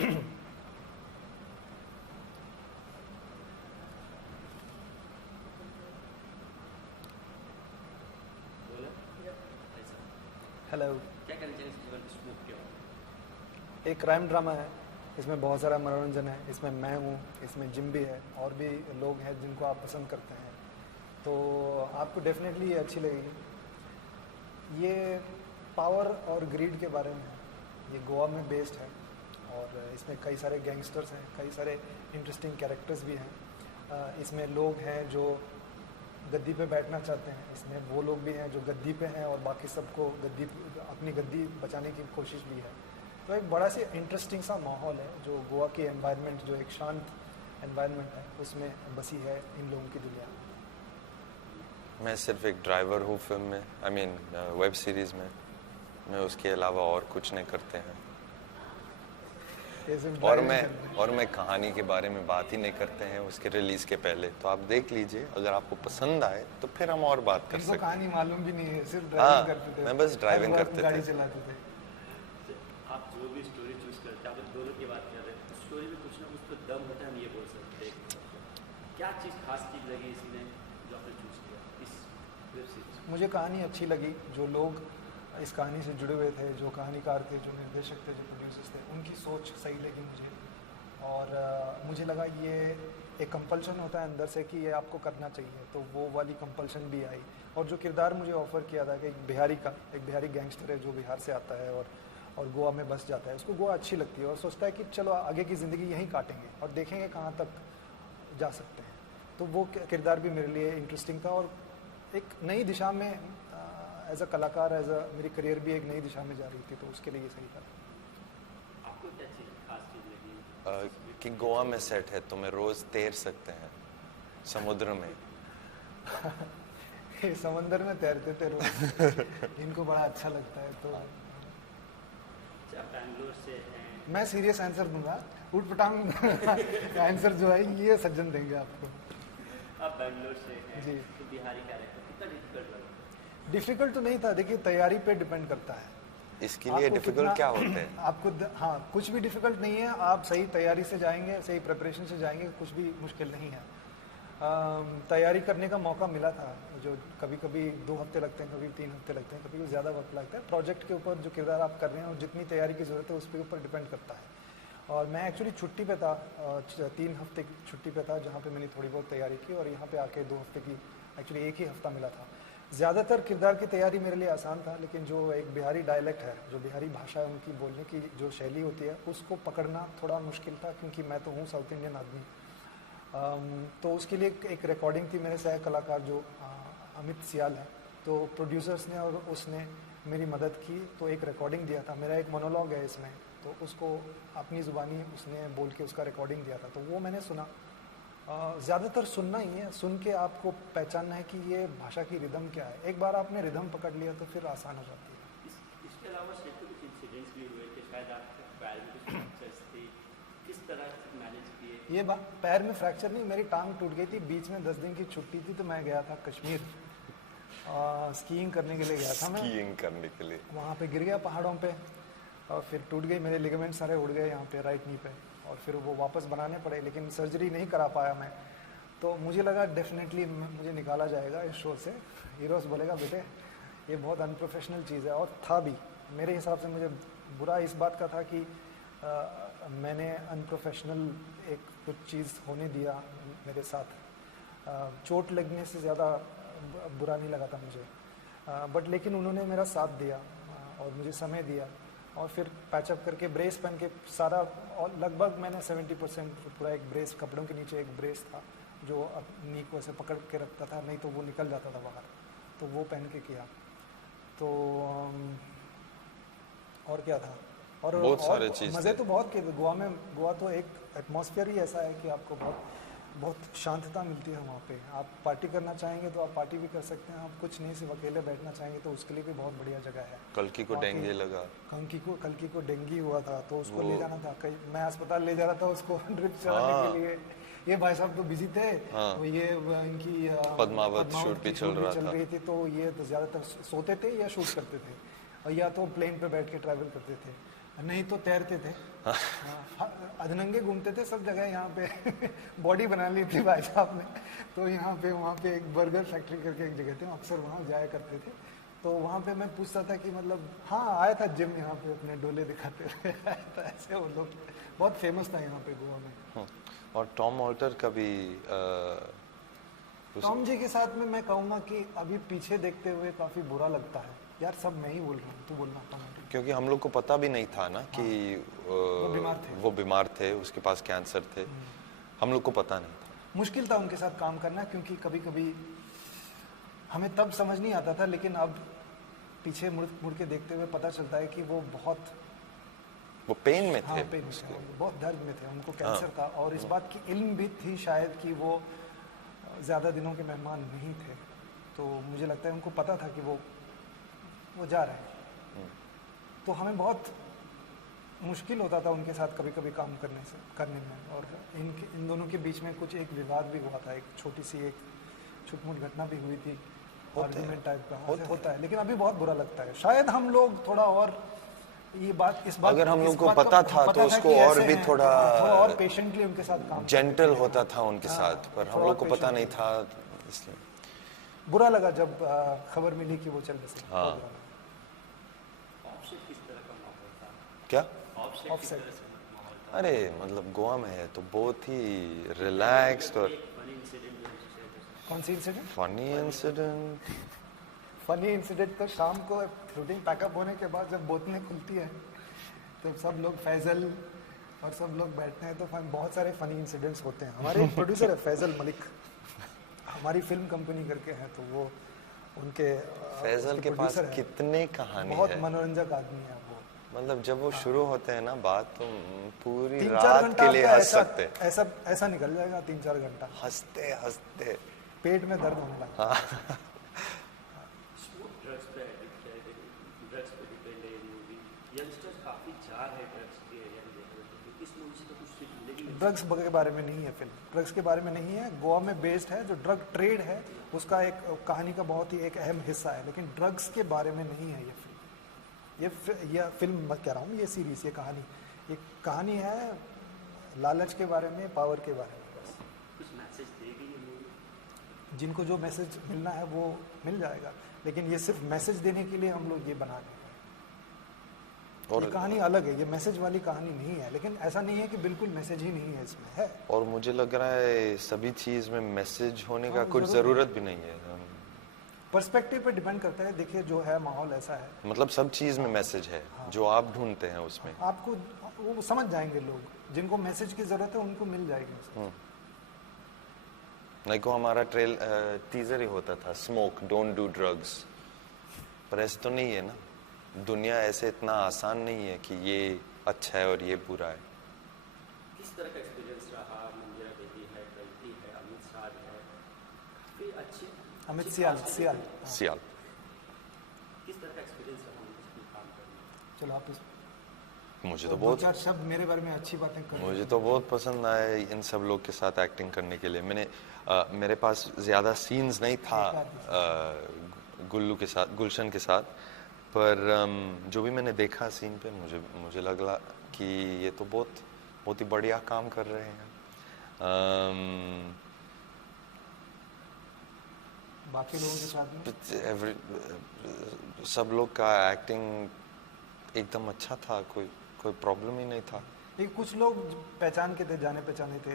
Hello. क्या कहना चाहिए जीवन स्मोक क्या एक क्राइम ड्रामा है, इसमें बहुत सारा मनोरंजन है। इसमें मैं हूँ, इसमें जिम भी है और भी लोग हैं जिनको आप पसंद करते हैं, तो आपको डेफिनेटली ये अच्छी लगेगी। ये पावर और ग्रीड के बारे में है। ये गोवा में बेस्ड है और इसमें कई सारे गैंगस्टर्स हैं, कई सारे इंटरेस्टिंग कैरेक्टर्स भी हैं। इसमें लोग हैं जो गद्दी पे बैठना चाहते हैं, इसमें वो लोग भी हैं जो गद्दी पे हैं और बाकी सबको अपनी गद्दी बचाने की कोशिश भी है। तो एक बड़ा सी इंटरेस्टिंग सा माहौल है जो गोवा की एनवायरनमेंट, जो एक शांत एनवायरनमेंट है, उसमें बसी है इन लोगों की दुनिया। मैं सिर्फ एक ड्राइवर हूँ फिल्म में, आई मीन वेब सीरीज़ में। मैं उसके अलावा और कुछ नहीं करते हैं। और मैं कहानी के बारे में बात ही नहीं करते हैं उसके रिलीज के पहले। तो आप देख लीजिए, अगर आपको पसंद आए तो फिर हम और बात कर सकते हैं। कहानी मालूम भी नहीं है, सिर्फ ड्राइविंग करते थे। मैं बस ड्राइविंग करते थे, गाड़ी चलाते थे। आप जो भी स्टोरी चूज करते हैं, आप दोनों की बात कर रहे हैं, स्टोरी में कुछ ना कुछ तो दम होता है, हम ये बोल सकते हैं। क्या चीज़ खास चीज़ लगी इसमें जो आपने चूज किया इस वेब सीरीज? मुझे कहानी अच्छी लगी। जो लोग इस कहानी से जुड़े हुए थे, जो कहानीकार थे, जो निर्देशक थे, जो प्रोड्यूसर्स थे, उनकी सोच सही लगी मुझे। और मुझे लगा ये एक कंपल्शन होता है अंदर से कि ये आपको करना चाहिए, तो वो वाली कंपल्शन भी आई। और जो किरदार मुझे ऑफ़र किया था कि एक बिहारी गैंगस्टर है जो बिहार से आता है और गोवा में बस जाता है, उसको गोवा अच्छी लगती है और सोचता है कि चलो आगे की ज़िंदगी यहीं काटेंगे और देखेंगे कहाँ तक जा सकते हैं। तो वो किरदार भी मेरे लिए इंटरेस्टिंग था और एक नई दिशा में एज अ कलाकार, मेरी करियर भी एक नई दिशा में जा रही थी, तो उसके लिए ये सही था। आपको क्या चीज़ खास चीज़ लगी? कि गोवा में सेट है तो मैं रोज़ तैर सकते हैं समुद्र में। समंदर में तैरते थे रोज। इनको बड़ा अच्छा लगता है। तो बैंगलोर से हैं? मैं सीरियस आंसर दूंगा, उठ पटांग आंसर जो है ये सज्जन देंगे आपको। आप बैंगलोर से हैं जी। तो बिहारी कैरेक्टर कितना डिफिकल्ट लगा? डिफिकल्ट तो नहीं था, देखिए तैयारी पे डिपेंड करता है। इसके लिए डिफिकल्ट क्या होता है? हाँ, कुछ भी डिफिकल्ट नहीं है। आप सही तैयारी से जाएंगे, सही प्रिपरेशन से जाएंगे, कुछ भी मुश्किल नहीं है। तैयारी करने का मौका मिला था, जो कभी कभी 2 हफ्ते लगते हैं, कभी 3 हफ्ते लगते हैं, कभी ज़्यादा वक्त लगता है। प्रोजेक्ट के ऊपर जो किरदार आप कर रहे हैं और जितनी तैयारी की ज़रूरत है उसके ऊपर डिपेंड करता है। और मैं एक्चुअली छुट्टी पे था, 3 हफ्ते की छुट्टी पे था, जहाँ पे मैंने थोड़ी बहुत तैयारी की और यहाँ पे आके 2 हफ्ते की, एक्चुअली 1 ही हफ्ता मिला था। ज़्यादातर किरदार की तैयारी मेरे लिए आसान था, लेकिन जो एक बिहारी डायलेक्ट है, जो बिहारी भाषा है, उनकी बोलने की जो शैली होती है, उसको पकड़ना थोड़ा मुश्किल था, क्योंकि मैं तो हूँ साउथ इंडियन आदमी। तो उसके लिए एक रिकॉर्डिंग थी, मेरे सह कलाकार जो अमित सियाल है, तो प्रोड्यूसर्स ने और उसने मेरी मदद की, तो एक रिकॉर्डिंग दिया था। मेरा एक मोनोलॉग है इसमें, तो उसको अपनी ज़ुबानी उसने बोल के उसका रिकॉर्डिंग दिया था, तो वो मैंने सुना। ज़्यादातर सुनना ही है, सुन के आपको पहचानना है कि ये भाषा की रिदम क्या है। एक बार आपने रिदम पकड़ लिया तो फिर आसान हो जाती है। इसके अलावा शायद कुछ इंसिडेंट्स भी हुए कि शायद आपके पैर में कुछ फ्रैक्चर्स थी, किस तरह से मैनेज किए? ये पैर में फ्रैक्चर नहीं, मेरी टांग टूट गई थी। बीच में 10 दिन की छुट्टी थी, तो मैं गया था कश्मीर, स्कीइंग करने के लिए गया था मैं। स्कीइंग करने के लिए वहाँ पे गिर गया पहाड़ों पे और फिर टूट गई, मेरे लिगामेंट सारे उड़ गए यहाँ पे राइट नी पे, और फिर वो वापस बनाने पड़े, लेकिन सर्जरी नहीं करा पाया मैं। तो मुझे लगा डेफिनेटली मुझे निकाला जाएगा इस शो से। हीरोज बोलेगा बेटे ये बहुत अनप्रोफेशनल चीज़ है, और था भी। मेरे हिसाब से मुझे बुरा इस बात का था कि मैंने अनप्रोफेशनल एक कुछ चीज़ होने दिया मेरे साथ। चोट लगने से ज़्यादा बुरा नहीं लगा था मुझे, बट लेकिन उन्होंने मेरा साथ दिया और मुझे समय दिया, और फिर पैचअप करके ब्रेस पहन के सारा, और लगभग मैंने 70% पूरा एक ब्रेस, कपड़ों के नीचे एक ब्रेस था जो नी को ऐसे पकड़ के रखता था, नहीं तो वो निकल जाता था बाहर, तो वो पहन के किया। तो और क्या था, और बहुत सारे चीज़ मज़े तो बहुत किए। गोवा तो एक एटमॉस्फेयर ही ऐसा है कि आपको बहुत शांतता मिलती है वहाँ पे। आप पार्टी करना चाहेंगे तो आप पार्टी भी कर सकते हैं, आप कुछ नहीं सिर्फ अकेले बैठना चाहेंगे तो उसके लिए भी बहुत बढ़िया जगह है। कल्कि को डेंगू लगा, कल्कि को डेंगू हुआ था, तो उसको ले जाना था, मैं अस्पताल ले जा रहा था उसको ड्रिप चलाने के लिए। ये भाई साहब तो बिजी थे, तो ये इनकी पद्मावत शूट भी चल रही थी, तो ये तो ज़्यादातर सोते थे या शूट करते थे, और या तो प्लेन पे बैठ के ट्रैवल करते थे। नहीं तो तैरते थे, अधनंगे घूमते थे सब जगह। यहाँ पे बॉडी बना ली थी भाई साहब ने, तो यहाँ पे वहाँ पे एक बर्गर फैक्ट्री करके एक जगह थे, अक्सर वहाँ जाया करते थे। तो वहाँ पे मैं पूछता था कि मतलब हाँ आया था जिम यहाँ पे अपने डोले दिखाते हुए आया था, ऐसे वो लोग बहुत फेमस था यहाँ पे गोवा में। और टॉम वॉल्टर का भी टॉम जी के साथ में मैं कहूँगा कि अभी पीछे देखते हुए काफ़ी बुरा लगता है यार, सब मैं ही बोल रहा हूँ, तू बोलना टॉम जी। क्योंकि हम लोग को पता भी नहीं था ना कि वो बीमार थे, उसके पास कैंसर थे, हम लोग को पता नहीं था। मुश्किल था उनके साथ काम करना, क्योंकि कभी कभी हमें तब समझ नहीं आता था, लेकिन अब पीछे मुड़ के देखते हुए पता चलता है कि वो पेन में थे। हाँ, पेन में, बहुत दर्द में थे, उनको कैंसर था। और इस बात की इल्म भी थी शायद कि वो ज़्यादा दिनों के मेहमान नहीं थे, तो मुझे लगता है उनको पता था कि वो जा रहे हैं। तो हमें बहुत मुश्किल होता था उनके साथ कभी कभी काम करने में। और इन दोनों के बीच में कुछ एक विवाद भी हुआ था, एक छोटी सी एक छुटमुट घटना भी हुई थी, आर्गुमेंट टाइप का होता है। लेकिन अभी बहुत बुरा लगता है। शायद हम लोग थोड़ा और इस बात अगर हम लोग को पता था तो उसको और भी थोड़ा और पेशेंटली उनके साथ काम जेंटल होता था उनके साथ, पर हम लोग को पता नहीं था, इसलिए बुरा लगा जब खबर मिली कि वो चल बसे। हाँ। ऑफसेट किस तरह का माहौल था? क्या ऑफसेट किस तरह से माहौल था? अरे मतलब गोवा में है तो बहुत ही रिलैक्स्ड और फनी इंसिडेंट जो हमसे शेयर कर सकते कौन सी इंसिडेंट? फनी इंसिडेंट तो शाम को शूटिंग पैकअप होने के बाद जब बोतलें खुलती हैं तो सब लोग, फैजल और सब लोग बैठते हैं, तो बहुत सारे फनी इंसिडेंट्स होते हैं। हमारे एक प्रोड्यूसर है फैजल मलिक, हमारी फिल्म कंपनी करके हैं, तो वो उनके फैजल के पास कितने कहानी बहुत है, मनोरंजक आदमी है वो। मतलब जब वो शुरू होते हैं ना बात, तो पूरी रात के लिए हंस सकते हैं। ऐसा निकल जाएगा 3-4 घंटा हंसते हंसते पेट में दर्द होने लगा। ड्रग्स पे एडिक्ट है, ड्रग्स पे डिपेंड है मूवी। यंगस्टर्स काफी चाह है ड्रग्स के एरिया में देखने को, तो इस मूवी से तो कुछ सीख मिलेगी। ड्रग्स के बारे में नहीं है फिल्म, ड्रग्स के बारे में नहीं है। गोवा में बेस्ड है, जो ड्रग ट्रेड है उसका एक कहानी का बहुत ही एक अहम हिस्सा है, लेकिन ड्रग्स के बारे में नहीं है ये फिल्म। यह फिल्म मैं कह रहा हूँ, ये सीरीज, ये कहानी है लालच के बारे में, पावर के बारे में। बस कुछ मैसेज देगी ये मूवी? जिनको जो मैसेज मिलना है वो मिल जाएगा, लेकिन ये सिर्फ मैसेज देने के लिए हम लोग ये बना रहे हैं। और ये कहानी अलग है, ये मैसेज वाली कहानी नहीं है, लेकिन ऐसा नहीं है कि बिल्कुल मैसेज ही नहीं है इसमें, है। और मुझे लग रहा है सभी चीज में मैसेज होने का कुछ जरूरत भी नहीं है। पर्सपेक्टिव पे डिपेंड करता है। देखिए जो है माहौल ऐसा है, मतलब सब चीज में मैसेज है। जो आप ढूंढते हैं उसमें आपको वो समझ जाएंगे लोग, जिनको मैसेज की जरूरत है उनको मिल जाएगी। नहीं को हमारा टीजर ही होता था, स्मोक डोंट डू ड्रग्स, पर ऐसे तो नहीं है ना, दुनिया ऐसे इतना आसान नहीं है कि ये अच्छा है और ये बुरा है। किस तरह का एक्सपीरियंस रहा? मंदिरा बेदी है, कल्की है, अमित साध है, काफी अच्छे, अमित सियाल किस तरह का एक्सपीरियंस रहा उनके साथ काम करने? चलो आप मुझे तो बहुत 2-4 शब्द मेरे बारे में अच्छी बातें कर। मुझे तो बहुत पसंद आया इन सब लोग के साथ एक्टिंग करने के लिए। मेरे पास ज़्यादा सीन्स नहीं था गुलशन के साथ, पर जो भी मैंने देखा सीन पे मुझे लगा कि ये तो बहुत ही बढ़िया काम कर रहे हैं। बाकी लोगों के साथ में सब लोग का एक्टिंग एकदम अच्छा था, कोई प्रॉब्लम ही नहीं था। लेकिन कुछ लोग पहचान के थे, जाने पहचाने थे।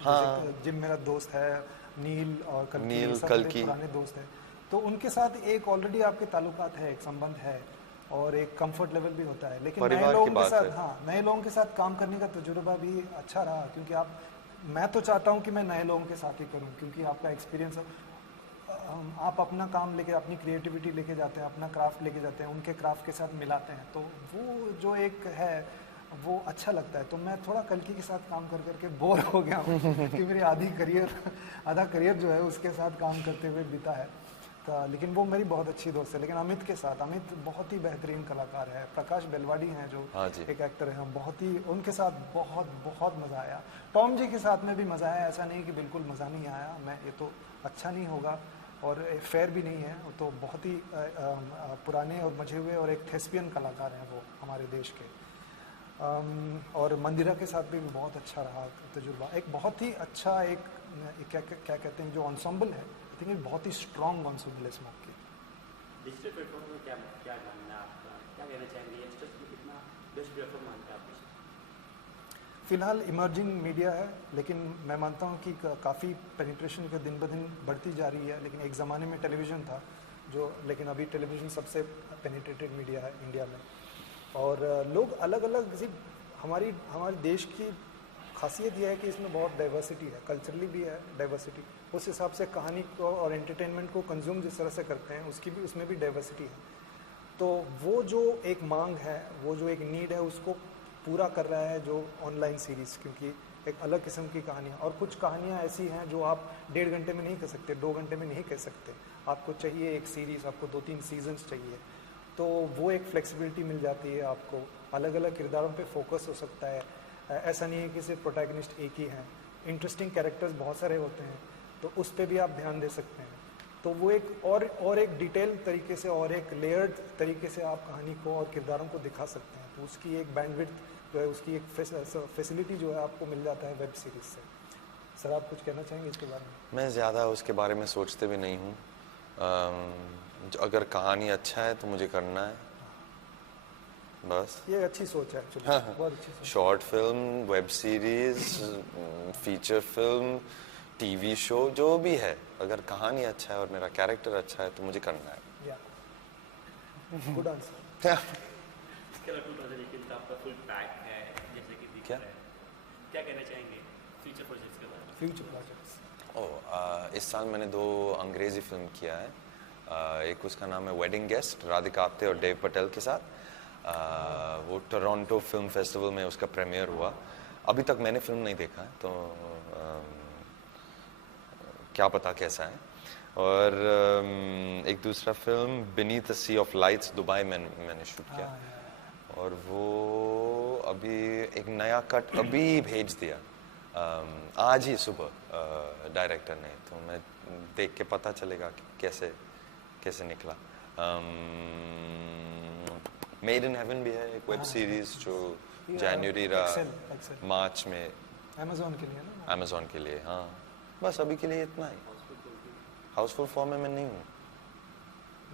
हाँ। जिम मेरा दोस्त है, नील और कल्की पुराने दोस्त हैं, तो उनके साथ एक ऑलरेडी आपके ताल्लुकात है, एक संबंध है और एक कंफर्ट लेवल भी होता है। लेकिन नए लोगों के साथ, हाँ, नए लोगों के साथ काम करने का तजुर्बा भी अच्छा रहा, क्योंकि मैं तो चाहता हूँ कि मैं नए लोगों के साथ ही करूँ, क्योंकि आपका एक्सपीरियंस, आप अपना काम लेके, अपनी क्रिएटिविटी लेके जाते हैं, अपना क्राफ्ट लेके जाते हैं, उनके क्राफ्ट के साथ मिलाते हैं, तो वो जो एक है वो अच्छा लगता है। तो मैं थोड़ा कल्की के साथ काम कर करके बोर हो गया हूँ कि मेरी आधा करियर जो है उसके साथ काम करते हुए बीता है। लेकिन वो मेरी बहुत अच्छी दोस्त है। लेकिन अमित के साथ, अमित बहुत ही बेहतरीन कलाकार है। प्रकाश बेलवाड़ी हैं जो एक एक्टर हैं, बहुत ही, उनके साथ बहुत मज़ा आया। टॉम जी के साथ में भी मज़ा आया, ऐसा नहीं कि बिल्कुल मज़ा नहीं आया। ये तो अच्छा नहीं होगा और फेयर भी नहीं है। तो बहुत ही पुराने और मजे हुए और एक थेस्पियन कलाकार हैं वो हमारे देश के। और मंदिरा के साथ भी बहुत अच्छा रहा तजुर्बा। एक बहुत ही अच्छा क्या कहते हैं जो ensemble है, आई थिंक एक बहुत ही स्ट्रॉन्ग ensemble है स्मोक की। डिजिटल प्लेटफॉर्म में क्या क्या मानना है आपका, क्या कहना चाहेंगे यंगस्टर्स में कितना बेस्ट प्लेटफॉर्म मानते हैं आप? फिलहाल इमर्जिंग मीडिया है, लेकिन मैं मानता हूँ कि काफ़ी पेनिट्रेशन का दिन ब दिन बढ़ती जा रही है। लेकिन एक ज़माने में टेलीविज़न था लेकिन अभी टेलीविज़न सबसे पेनिट्रेटेड मीडिया है इंडिया में। और लोग अलग अलग हमारे देश की खासियत यह है कि इसमें बहुत डाइवर्सिटी है, कल्चरली भी है डाइवर्सिटी। उस हिसाब से कहानी को और एंटरटेनमेंट को कंज्यूम जिस तरह से करते हैं उसमें भी डाइवर्सिटी है। तो वो जो एक मांग है, वो जो एक नीड है, उसको पूरा कर रहा है जो ऑनलाइन सीरीज़, क्योंकि एक अलग किस्म की कहानियाँ। और कुछ कहानियाँ ऐसी हैं जो आप 1.5 घंटे में नहीं कह सकते, 2 घंटे में नहीं कह सकते। आपको चाहिए एक सीरीज़, आपको 2-3 सीजन्स चाहिए, तो वो एक फ्लेक्सिबिलिटी मिल जाती है आपको। अलग अलग किरदारों पे फोकस हो सकता है। ऐसा नहीं है कि सिर्फ प्रोटैगनिस्ट एक ही हैं, इंटरेस्टिंग कैरेक्टर्स बहुत सारे होते हैं, तो उस पर भी आप ध्यान दे सकते हैं। तो वो एक और एक डिटेल तरीके से और एक लेयर्ड तरीके से आप कहानी को और किरदारों को दिखा सकते हैं। तो उसकी एक बैंडविड्थ जो है, उसकी एक फैसिलिटी जो है आपको मिल जाता है वेब सीरीज़ से। सर आप कुछ कहना चाहेंगे इसके बारे में? मैं ज़्यादा उसके बारे में सोचते भी नहीं हूँ। अगर कहानी अच्छा है तो मुझे करना है, बस। ये अच्छी सोच है एक्चुअली, बहुत अच्छी सोच। Short film, web series, feature film, TV show, जो भी है, अगर कहानी अच्छा है और मेरा कैरेक्टर अच्छा है तो मुझे करना है। Good answer. इसके अलावा 2018 का आपका फुल पैक है जैसे कि दिख क्या? रहा है, क्या कहना चाहेंगे फ्यूचर प्रोजेक्ट्स के बारे में? फ्यूचर प्रोजेक्ट्स, इस साल मैंने 2 अंग्रेज़ी फिल्म किया है। एक उसका नाम है वेडिंग गेस्ट, राधिका आप्टे और देव पटेल के साथ। वो टोरंटो फिल्म फेस्टिवल में उसका प्रीमियर हुआ। अभी तक मैंने फिल्म नहीं देखा है, तो क्या पता कैसा है। और एक दूसरा film beneath the sea of lights Dubai में मैंने शूट किया, और वो अभी एक नया कट अभी भेज दिया आज ही सुबह डायरेक्टर ने, तो मैं देख के पता चलेगा कि कैसे निकला। मेड इन हेवन भी है एक वेब सीरीज जो जनवरी मार्च में अमेज़न के लिए ना, अमेज़न के लिए। हाँ, बस अभी के लिए इतना ही। हाउसफुल फॉर्म में मैं नहीं हूँ।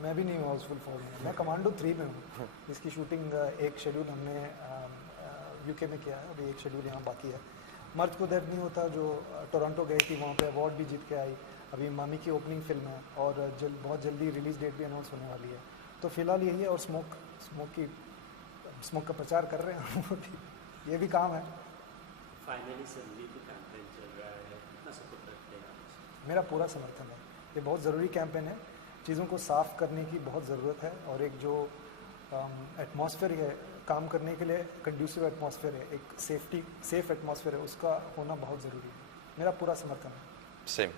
मैं भी नहीं हूँ हाउसफुल फॉर्म में, मैं कमांडो 3 में हूँ। इसकी शूटिंग एक शेड्यूल हमने यूके में किया है, अभी एक शेड्यूल यहाँ बाकी है। मर्ज को दर्द नहीं होता जो टोरंटो गई थी, वहाँ पे अवार्ड भी जीत के आई। अभी मामी की ओपनिंग फिल्म है और बहुत जल्दी रिलीज डेट भी अनाउंस होने वाली है। तो फिलहाल यही है, और स्मोक का प्रचार कर रहे हैं हम भी, ये भी काम है। फाइनली संदीप का कैंपेन चल रहा है, कितना सपोर्ट करते हैं? मेरा पूरा समर्थन है। ये बहुत ज़रूरी कैंपेन है, चीज़ों को साफ़ करने की बहुत ज़रूरत है, और एक जो एटमॉस्फेयर है काम करने के लिए, कंड्यूसिव एटमॉस्फेयर है, एक सेफ एटमॉस्फेयर है, उसका होना बहुत ज़रूरी है। मेरा पूरा समर्थन है। सेम।